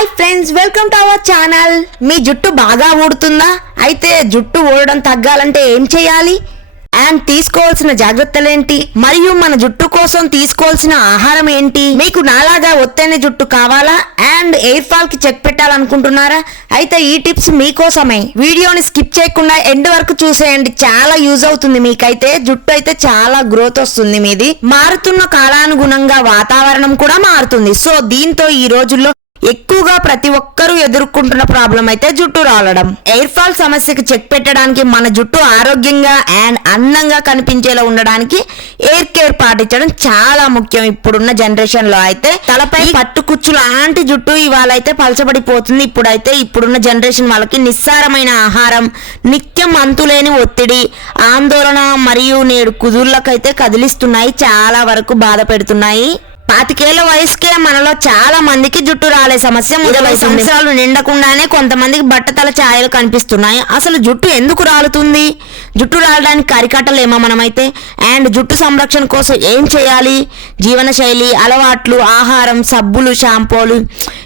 Hi friends welcome to our channel. మీ జుట్టు బాగా ఊడుతుందా? అయితే జుట్టు ఊడడం తగ్గాలంటే ఏం చేయాలి? అండ్ తీసుకోవాల్సిన జాగ్రత్తలేంటి? మరియు మన జుట్టు కోసం తీసుకోవాల్సిన ఆహారం ఏంటి? మీకు నాలాగా ఒత్తైన జుట్టు కావాలా? అండ్ ఎయిర్ ఫాల్కి చెక్ పెట్టాలనుకుంటున్నారా? అయితే ఈ టిప్స్ మీకోసమే. వీడియోని స్కిప్ చేయకుండా ఎండ్ వరకు చూసేయండి. చాలా యూజ్ అవుతుంది మీకైతే. జుట్టు అయితే చాలా గ్రోత్ వస్తుంది మీది. మారుతున్న కాలానుగుణంగా వాతావరణం కూడా మారుతుంది. సో దీంతో ఈ రోజుల్లో ఎక్కువగా ప్రతి ఒక్కరూ ఎదుర్కొంటున్న ప్రాబ్లం అయితే జుట్టు రాలడం. ఎయిర్ ఫాల్ సమస్యకి చెక్ పెట్టడానికి మన జుట్టు ఆరోగ్యంగా అండ్ అందంగా కనిపించేలా ఉండడానికి ఎయిర్ కేర్ పాటించడం చాలా ముఖ్యం ఇప్పుడున్న జనరేషన్లో అయితే. తలపై పట్టుకుచ్చు లాంటి జుట్టు ఇవాళ అయితే పలచబడిపోతుంది. ఇప్పుడైతే ఇప్పుడున్న జనరేషన్ వాళ్ళకి నిస్సారమైన ఆహారం నిత్యం అంతులేని ఒత్తిడి ఆందోళన మరియు నేడు కుదుర్లకైతే కదిలిస్తున్నాయి చాలా వరకు బాధ పెడుతున్నాయి. పాతికేళ్ళ వయసుకే మనలో చాలా మందికి జుట్టు రాలే సమస్య ఇరవై సంవత్సరాలు నిండకుండానే కొంతమందికి బట్టతల ఛాయలు కనిపిస్తున్నాయి. అసలు జుట్టు ఎందుకు రాలుతుంది? జుట్టు రాలడానికి అరికట్టలేమా మనమైతే? అండ్ జుట్టు సంరక్షణ కోసం ఏం చేయాలి? జీవనశైలి అలవాట్లు ఆహారం సబ్బులు షాంపూలు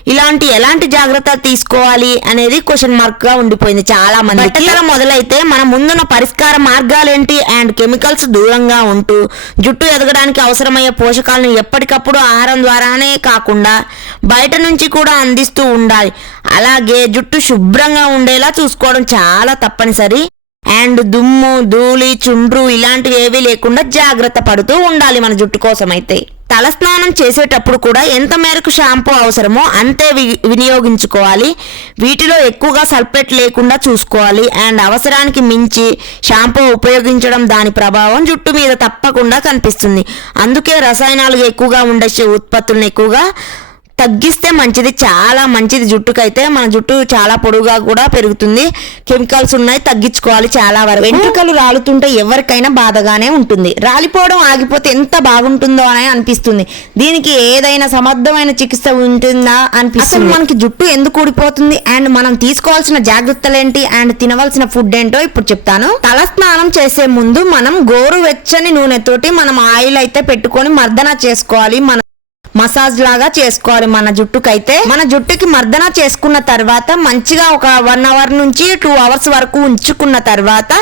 ఇలాంటి ఎలాంటి జాగ్రత్త తీసుకోవాలి అనేది క్వశ్చన్ మార్క్గా ఉండిపోయింది చాలా మంది బట్టతల మొదలైతే మన ముందున్న పరిష్కార మార్గాలేంటి అండ్ కెమికల్స్ దూరంగా ఉంటూ జుట్టు ఎదగడానికి అవసరమయ్యే పోషకాలను ఎప్పటికప్పుడు ఆహారం ద్వారానే కాకుండా బయట నుంచి కూడా అందిస్తూ ఉండాలి. అలాగే జుట్టు శుభ్రంగా ఉండేలా చూసుకోవడం చాలా తప్పనిసరి. అండ్ దుమ్ము ధూళి చుండ్రు ఇలాంటివి ఏవీ లేకుండా జాగ్రత్త పడుతూ ఉండాలి మన జుట్టు కోసం అయితే తలస్నానం చేసేటప్పుడు కూడా ఎంత మేరకు షాంపూ అవసరమో అంతే వి- వినియోగించుకోవాలి. వీటిలో ఎక్కువగా సల్ఫేట్ లేకుండా చూసుకోవాలి. అండ్ అవసరానికి మించి షాంపూ ఉపయోగించడం దాని ప్రభావం జుట్టు మీద తప్పకుండా కనిపిస్తుంది. అందుకే రసాయనాలు ఎక్కువగా ఉండే ఉత్పత్తులను ఎక్కువగా తగ్గిస్తే మంచిది చాలా మంచిది. జుట్టుకైతే మన జుట్టు చాలా పొడుగా కూడా పెరుగుతుంది. కెమికల్స్ ఉన్నాయి తగ్గించుకోవాలి చాలా వరకు. వెంట్రుకలు రాలుతుంటే ఎవరికైనా బాధగానే ఉంటుంది. రాలిపోవడం ఆగిపోతే ఎంత బాగుంటుందో అని అనిపిస్తుంది. దీనికి ఏదైనా సమర్థమైన చికిత్స ఉంటుందా అనిపిస్తుంది. మనకి జుట్టు ఎందుకు ఊడిపోతుంది? అండ్ మనం తీసుకోవాల్సిన జాగ్రత్తలు ఏంటి అండ్ తినవలసిన ఫుడ్ ఏంటో ఇప్పుడు చెప్తాను. తల స్నానం చేసే ముందు మనం గోరు వెచ్చని నూనెతోటి మనం ఆయిల్ అయితే పెట్టుకొని మర్దన చేసుకోవాలి. మన మసాజ్ లాగా చేసుకోవాలి మన జుట్టుకైతే. మన జుట్టుకి మర్దన చేసుకున్న తర్వాత మంచిగా ఒక వన్ అవర్ నుంచి టూ అవర్స్ వరకు ఉంచుకున్న తర్వాత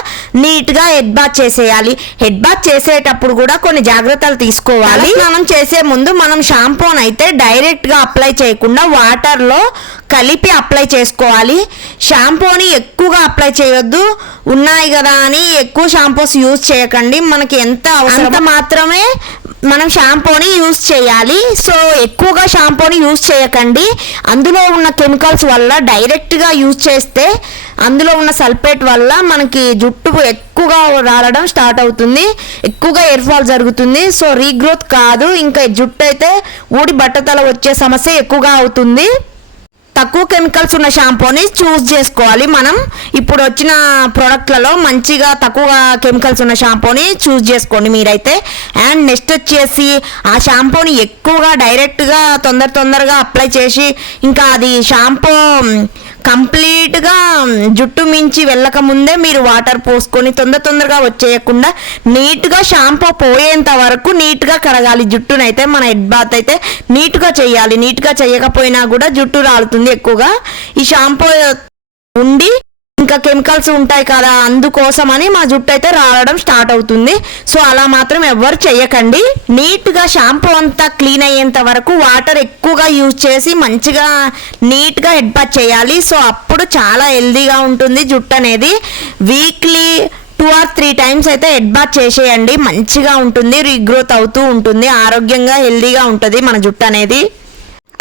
నీట్గా హెడ్ బాత్ చేసేయాలి. హెడ్ బాత్ చేసేటప్పుడు కూడా కొన్ని జాగ్రత్తలు తీసుకోవాలి. మనం చేసే ముందు మనం షాంపూని అయితే డైరెక్ట్గా అప్లై చేయకుండా వాటర్లో కలిపి అప్లై చేసుకోవాలి. షాంపూని ఎక్కువగా అప్లై చేయొద్దు. ఉన్నాయి కదా అని ఎక్కువ షాంపూస్ యూజ్ చేయకండి. మనకి ఎంత అవసరం మాత్రమే మనం షాంపూని యూజ్ చేయాలి. సో ఎక్కువగా షాంపూని యూజ్ చేయకండి. అందులో ఉన్న కెమికల్స్ వల్ల డైరెక్ట్గా యూజ్ చేస్తే అందులో ఉన్న సల్ఫేట్ వల్ల మనకి జుట్టు ఎక్కువగా రాలడం స్టార్ట్ అవుతుంది. ఎక్కువగా ఎయిర్ఫాల్ జరుగుతుంది. సో రీగ్రోత్ కాదు. ఇంకా జుట్టు అయితే ఊడి బట్టతల వచ్చే సమస్య ఎక్కువగా అవుతుంది. తక్కువ కెమికల్స్ ఉన్న షాంపూని చూస్ చేసుకోవాలి. మనం ఇప్పుడు వచ్చిన ప్రోడక్ట్లలో మంచిగా తక్కువ కెమికల్స్ ఉన్న షాంపూని చూస్ చేసుకోండి మీరైతే. అండ్ నెక్స్ట్ వచ్చేసి ఆ షాంపూని ఎక్కువగా డైరెక్ట్గా తొందర తొందరగా అప్లై చేసి ఇంకా అది షాంపూ కంప్లీట్గా జుట్టు మించి వెళ్ళక ముందే మీరు వాటర్ పోసుకొని తొందర తొందరగా వచ్చేయకుండా నీట్గా షాంపూ పోయేంత వరకు నీట్గా కడగాలి. జుట్టునైతే మన హెడ్ బాత్ అయితే నీట్గా చేయాలి. నీట్గా చేయకపోయినా కూడా జుట్టు రాలుతుంది ఎక్కువగా. ఈ షాంపూ ఉండి ఇంకా కెమికల్స్ ఉంటాయి కదా అందుకోసం అని మా జుట్టు అయితే రావడం స్టార్ట్ అవుతుంది. సో అలా మాత్రం ఎవ్వరు చెయ్యకండి. నీట్గా షాంపూ అంతా క్లీన్ అయ్యేంత వరకు వాటర్ ఎక్కువగా యూజ్ చేసి మంచిగా నీట్గా హెడ్ బాత్ చేయాలి. సో అప్పుడు చాలా హెల్దీగా ఉంటుంది జుట్టు అనేది. Weekly two or three times అయితే హెడ్ బాత్ చేసేయండి. మంచిగా ఉంటుంది రీగ్రోత్ అవుతూ ఉంటుంది ఆరోగ్యంగా హెల్దీగా ఉంటుంది మన జుట్టు అనేది.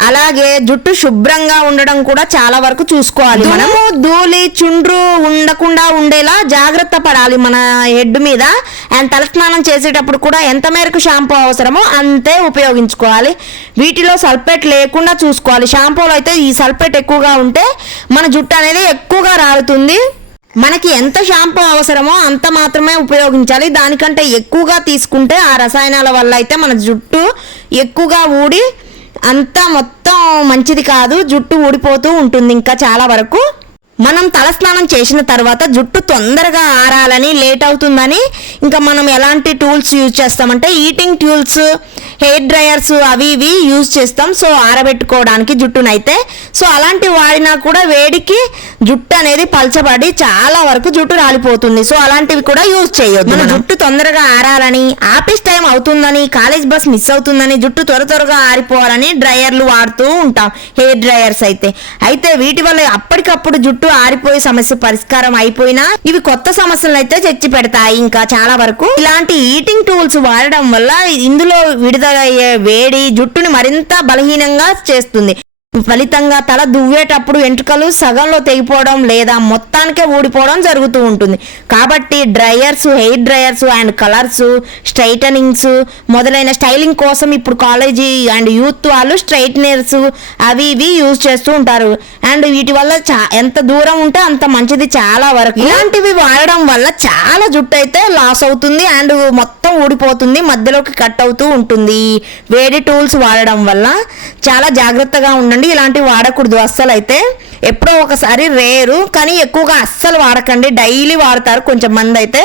అలాగే జుట్టు శుభ్రంగా ఉండడం కూడా చాలా వరకు చూసుకోవాలి మనము ధూళి చుండ్రు ఉండకుండా ఉండేలా జాగ్రత్త పడాలి మన హెడ్ మీద. అండ్ తలస్నానం చేసేటప్పుడు కూడా ఎంత మేరకు షాంపూ అవసరమో అంతే ఉపయోగించుకోవాలి. వీటిలో సల్ఫేట్ లేకుండా చూసుకోవాలి. షాంపూలో అయితే ఈ సల్ఫేట్ ఎక్కువగా ఉంటే మన జుట్టు అనేది ఎక్కువగా రాలుతుంది. మనకి ఎంత షాంపూ అవసరమో అంత మాత్రమే ఉపయోగించాలి. దానికంటే ఎక్కువగా తీసుకుంటే ఆ రసాయనాల వల్ల అయితే మన జుట్టు ఎక్కువగా ఊడి అంతా మొత్తం మంచిది కాదు జుట్టు ఊడిపోతూ ఉంటుంది ఇంకా చాలా వరకు. మనం తలస్నానం చేసిన తర్వాత జుట్టు తొందరగా ఆరాలని లేట్ అవుతుందని ఇంకా మనం ఎలాంటి టూల్స్ యూజ్ చేస్తామంటే ఈటింగ్ టూల్స్ హెయిర్ డ్రయర్స్ అవి ఇవి యూజ్ చేస్తాం. సో ఆరబెట్టుకోవడానికి జుట్టునైతే. సో అలాంటివి వాడినా కూడా వేడికి జుట్టు అనేది పలచబడి చాలా వరకు జుట్టు రాలిపోతుంది. సో అలాంటివి కూడా యూజ్ చేయొద్దు మన. జుట్టు తొందరగా ఆరాలని ఆఫీస్ టైం అవుతుందని కాలేజ్ బస్ మిస్ అవుతుందని జుట్టు త్వర త్వరగా ఆరిపోవాలని డ్రయర్లు వాడుతూ ఉంటాం. హెయిర్ డ్రయర్స్ అయితే. అయితే వీటి వల్ల అప్పటికప్పుడు జుట్టు ఆరిపోయే సమస్య పరిష్కారం అయిపోయినా ఇవి కొత్త సమస్యలను అయితే తెచ్చి పెడతాయి ఇంకా చాలా వరకు. ఇలాంటి ఈటింగ్ టూల్స్ వాడడం వల్ల ఇందులో విడుదలయ్యే వేడి జుట్టుని మరింత బలహీనంగా చేస్తుంది. ఫలితంగా తల దువ్వేటప్పుడు వెంట్రుకలు సగంలో తెగిపోవడం లేదా మొత్తానికే ఊడిపోవడం జరుగుతూ ఉంటుంది. కాబట్టి dryers hair dryers and colours straightenings మొదలైన స్టైలింగ్ కోసం ఇప్పుడు కాలేజీ అండ్ యూత్ వాళ్ళు స్ట్రైట్నర్స్ అవి ఇవి యూజ్ చేస్తూ ఉంటారు. అండ్ వీటి వల్ల చా ఎంత దూరం ఉంటే అంత మంచిది చాలా వరకు. ఇలాంటివి వాడడం వల్ల చాలా జుట్టు అయితే లాస్ అవుతుంది అండ్ మొత్తం ఊడిపోతుంది మధ్యలోకి కట్ అవుతూ ఉంటుంది. వేడి టూల్స్ వాడడం వల్ల చాలా జాగ్రత్తగా ఉండండి. ఇలాంటివి వాడకూడదు. అస్సలు అయితే ఎప్పుడో ఒకసారి రేరు కానీ ఎక్కువగా అస్సలు వాడకండి. డైలీ వాడతారు కొంచెం మంది అయితే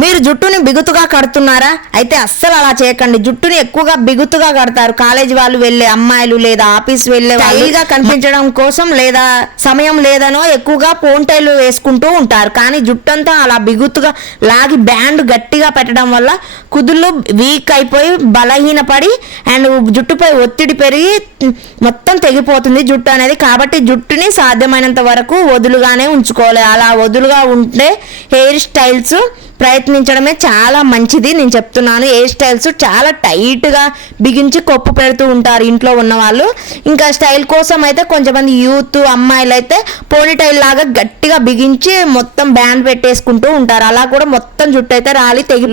మీరు జుట్టుని బిగుతుగా కడుతున్నారా? అయితే అస్సలు అలా చేయకండి. జుట్టుని ఎక్కువగా బిగుతుగా కడతారు. కాలేజ్ వాళ్ళు వెళ్ళే అమ్మాయిలు లేదా ఆఫీస్ వెళ్ళే వాళ్ళుగా కనిపించడం కోసం లేదా సమయం లేదనో ఎక్కువగా పోంటైలు వేసుకుంటూ ఉంటారు. కానీ జుట్టు అంతా అలా బిగుతుగా లాగి బ్యాండ్ గట్టిగా పెట్టడం వల్ల కుదుళ్ళు వీక్ అయిపోయి బలహీనపడి అండ్ జుట్టుపై ఒత్తిడి పెరిగి మొత్తం తెగిపోతుంది జుట్టు అనేది. కాబట్టి జుట్టుని సాధ్యమైనంత వరకు వదులుగానే ఉంచుకోవాలి. అలా వదులుగా ఉంటే హెయిర్ స్టైల్స్ ప్రయత్నించడమే చాలా మంచిది. నేను చెప్తున్నాను హెయిర్ స్టైల్స్ చాలా టైట్గా బిగించి కొప్పు పెడుతూ ఉంటారు ఇంట్లో ఉన్న వాళ్ళు ఇంకా స్టైల్ కోసం అయితే కొంతమంది యూత్ అమ్మాయిలు అయితే పోనీటైల్ లాగా గట్టిగా బిగించి మొత్తం బ్యాండ్ పెట్టేసుకుంటూ ఉంటారు. అలా కూడా మొత్తం జుట్టు అయితే రాలి తెగి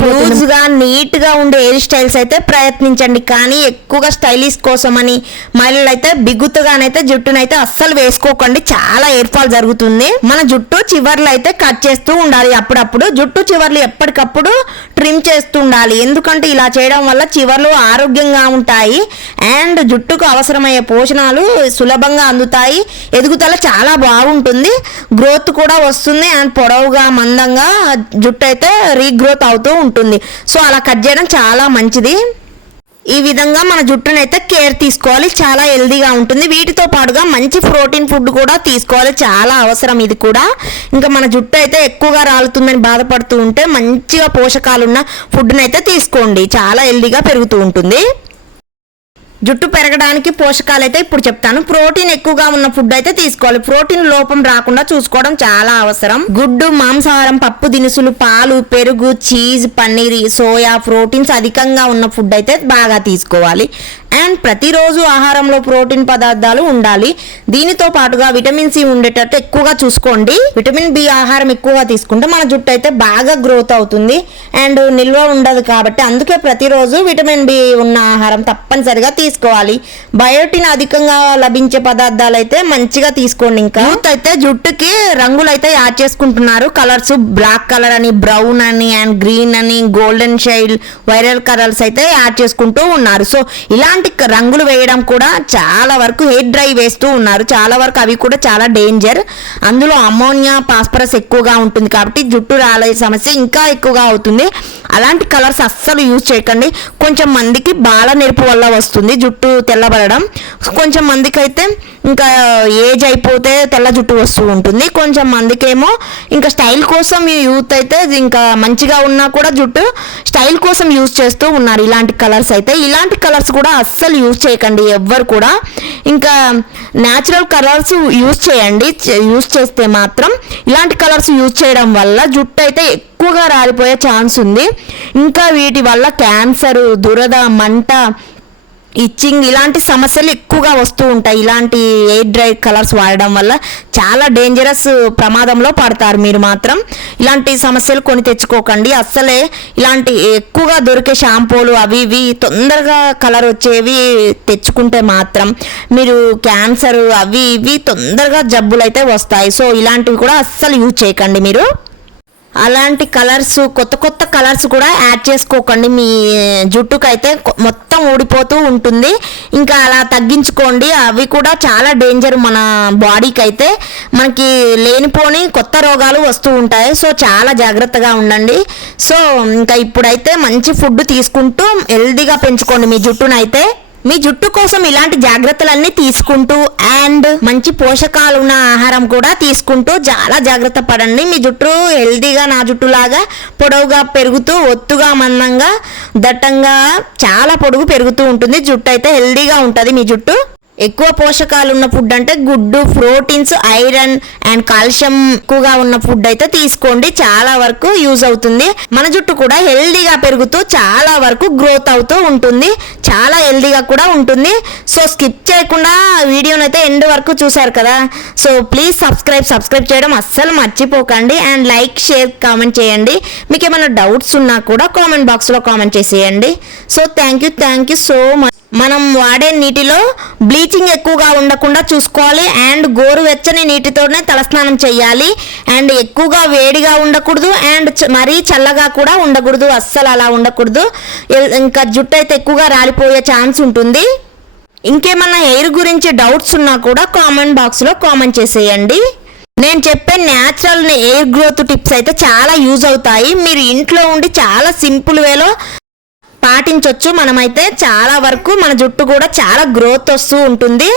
గా నీట్గా ఉండే హెయిర్ స్టైల్స్ అయితే ప్రయత్నించండి. కానీ ఎక్కువగా స్టైలిష్ కోసం అని మహిళలు అయితే బిగుతుగానైతే జుట్టునైతే అస్సలు వేసుకోకండి. చాలా హెయిర్ ఫాల్ జరుగుతుంది. మన జుట్టు చివర్లు అయితే కట్ చేస్తూ ఉండాలి అప్పుడప్పుడు. జుట్టు చివర్లు ఎప్పటికప్పుడు ట్రిమ్ చేస్తూ ఉండాలి ఎందుకంటే ఇలా చేయడం వల్ల చివర్లు ఆరోగ్యంగా ఉంటాయి. అండ్ జుట్టుకు అవసరమయ్యే పోషణాలు సులభంగా అందుతాయి. ఎదుగుదల చాలా బాగుంటుంది. గ్రోత్ కూడా వస్తుంది. అండ్ పొడవుగా మందంగా జుట్టు అయితే రీగ్రోత్ అవుతూ ఉంటుంది. సో అలా కట్ చేయడం చాలా మంచిది. ఈ విధంగా మన జుట్టునైతే కేర్ తీసుకోవాలి. చాలా హెల్దీగా ఉంటుంది. వీటితో పాటుగా మంచి ప్రోటీన్ ఫుడ్ కూడా తీసుకోవాలి. చాలా అవసరం ఇది కూడా. ఇంకా మన జుట్టు అయితే ఎక్కువగా రాలుతుందని బాధపడుతూ ఉంటే మంచిగా పోషకాలున్న ఫుడ్ని అయితే తీసుకోండి. చాలా హెల్దీగా పెరుగుతూ ఉంటుంది. జుట్టు పెరగడానికి పోషకాలు అయితే ఇప్పుడు చెప్తాను. ప్రోటీన్ ఎక్కువగా ఉన్న ఫుడ్ అయితే తీసుకోవాలి. ప్రోటీన్ లోపం రాకుండా చూసుకోవడం చాలా అవసరం. గుడ్డు మాంసాహారం పప్పు దినుసులు పాలు పెరుగు చీజ్ పన్నీర్ సోయా ప్రోటీన్స్ అధికంగా ఉన్న ఫుడ్ అయితే బాగా తీసుకోవాలి. అండ్ ప్రతిరోజు ఆహారంలో ప్రోటీన్ పదార్థాలు ఉండాలి. దీనితో పాటుగా విటమిన్ సి ఉండేటట్టు ఎక్కువగా చూసుకోండి. విటమిన్ బి ఆహారం ఎక్కువగా తీసుకుంటే మన జుట్టు అయితే బాగా గ్రోత్ అవుతుంది. అండ్ నిల్వ ఉండదు కాబట్టి అందుకే ప్రతిరోజు విటమిన్ బి ఉన్న ఆహారం తప్పనిసరిగా తీసుకోవాలి. బయోటిన్ అధికంగా లభించే పదార్థాలు అయితే మంచిగా తీసుకోండి ఇంకా. యూత్ అయితే జుట్టుకి రంగులు అయితే యాడ్ చేసుకుంటున్నారు. కలర్స్ బ్లాక్ కలర్ అని బ్రౌన్ అని అండ్ గ్రీన్ అని గోల్డెన్ షైడ్ వైరల్ కలర్స్ అయితే యాడ్ చేసుకుంటూ ఉన్నారు. సో ఇలాంటి క- రంగులు వేయడం కూడా చాలా వరకు హెయిర్ డ్రై వేస్తూ ఉన్నారు. చాలా వరకు అవి కూడా చాలా డేంజర్. అందులో అమోనియా పాస్పరస్ ఎక్కువగా ఉంటుంది కాబట్టి జుట్టు రాలే సమస్య ఇంకా ఎక్కువగా అవుతుంది. అలాంటి కలర్స్ అస్సలు యూజ్ చేయకండి. కొంచెం మందికి బాల నెరుపు వల్ల వస్తుంది జుట్టు తెల్లబడడం. కొంచెం మందికి అయితే ఇంకా ఏజ్ అయిపోతే తెల్ల జుట్టు వస్తూ ఉంటుంది. కొంచెం మందికేమో ఇంకా స్టైల్ కోసం ఈ యూత్ అయితే ఇంకా మంచిగా ఉన్నా కూడా జుట్టు స్టైల్ కోసం యూజ్ చేస్తూ ఉన్నారు ఇలాంటి కలర్స్ అయితే. ఇలాంటి కలర్స్ కూడా అస్సలు యూజ్ చేయకండి ఎవ్వరు కూడా. ఇంకా న్యాచురల్ కలర్స్ యూజ్ చేయండి యూజ్ చేస్తే మాత్రం. ఇలాంటి కలర్స్ యూజ్ చేయడం వల్ల జుట్టు అయితే ఎక్కువగా రాలిపోయే ఛాన్స్ ఉంది. ఇంకా వీటి వల్ల క్యాన్సర్ దురద మంట ఇచ్చింగ్ ఇలాంటి సమస్యలు ఎక్కువగా వస్తూ ఉంటాయి. ఇలాంటి ఎయిర్ డ్రై కలర్స్ వాడడం వల్ల చాలా డేంజరస్ ప్రమాదంలో పడతారు మీరు మాత్రం. ఇలాంటి సమస్యలు కొని తెచ్చుకోకండి. అస్సలే ఇలాంటి ఎక్కువగా దొరికే షాంపూలు అవి ఇవి తొందరగా కలర్ వచ్చేవి తెచ్చుకుంటే మాత్రం మీరు క్యాన్సర్ అవి ఇవి తొందరగా జబ్బులు అయితే వస్తాయి. సో ఇలాంటివి కూడా అస్సలు యూజ్ చేయకండి మీరు. అలాంటి కలర్స్ కొత్త కొత్త కలర్స్ కూడా యాడ్ చేసుకోకండి. మీ జుట్టుకైతే అయితే మొత్తం ఊడిపోతూ ఉంటుంది. ఇంకా అలా తగ్గించుకోండి. అవి కూడా చాలా డేంజర్ మన బాడీకి అయితే మనకి లేనిపోని కొత్త రోగాలు వస్తూ ఉంటాయి. సో చాలా జాగ్రత్తగా ఉండండి. సో ఇంకా ఇప్పుడైతే మంచి ఫుడ్ తీసుకుంటూ హెల్దీగా పెంచుకోండి మీ జుట్టునైతే. మీ జుట్టు కోసం ఇలాంటి జాగ్రత్తలన్నీ తీసుకుంటూ అండ్ మంచి పోషకాలు ఉన్న ఆహారం కూడా తీసుకుంటూ చాలా జాగ్రత్త పడండి. మీ జుట్టు హెల్దీగా నా జుట్టు లాగా పొడవుగా పెరుగుతూ ఒత్తుగా మందంగా దట్టంగా చాలా పొడుగు పెరుగుతూ ఉంటుంది. జుట్టు అయితే హెల్దీగా ఉంటుంది మీ జుట్టు. ఎక్కువ పోషకాలు ఉన్న ఫుడ్ అంటే గుడ్డు ప్రోటీన్స్ ఐరన్ అండ్ కాల్షియం ఎక్కువగా ఉన్న ఫుడ్ అయితే తీసుకోండి. చాలా వరకు యూజ్ అవుతుంది. మన జుట్టు కూడా హెల్దీగా పెరుగుతూ చాలా వరకు గ్రోత్ అవుతూ ఉంటుంది. చాలా హెల్దీగా కూడా ఉంటుంది. సో స్కిప్ చేయకుండా వీడియోని అయితే ఎండ్ వరకు చూసారు కదా. సో ప్లీజ్ సబ్స్క్రైబ్ సబ్స్క్రైబ్ చేయడం అస్సలు మర్చిపోకండి. అండ్ లైక్ షేర్ కామెంట్ చేయండి. మీకు ఏమైనా డౌట్స్ ఉన్నా కూడా కామెంట్ బాక్స్లో కామెంట్ చేసేయండి. So thank you thank you so much మనం వాడే నీటిలో బ్లీచింగ్ ఎక్కువగా ఉండకుండా చూసుకోవాలి అండ్ గోరువెచ్చని నీటితోనే తలస్నానం చేయాలి. అండ్ ఎక్కువగా వేడిగా ఉండకూడదు అండ్ చ- మరీ చల్లగా కూడా ఉండకూడదు అస్సలు అలా ఉండకూడదు. ఇంకా జుట్టు అయితే ఎక్కువగా రాలిపోయే ఛాన్స్ ఉంటుంది. ఇంకేమన్నా హెయిర్ గురించి డౌట్స్ ఉన్నా కూడా కామెంట్ బాక్స్లో కామెంట్ చేసేయండి. నేను చెప్పే న్యాచురల్ ఎయిర్ గ్రోత్ టిప్స్ అయితే చాలా యూజ్ అవుతాయి. మీరు ఇంట్లో ఉండి చాలా సింపుల్ వేలో పాటించవచ్చు మనమైతే చాలా వరకు మన జుట్టు కూడా చాలా గ్రోత్ వస్తూ ఉంటుంది.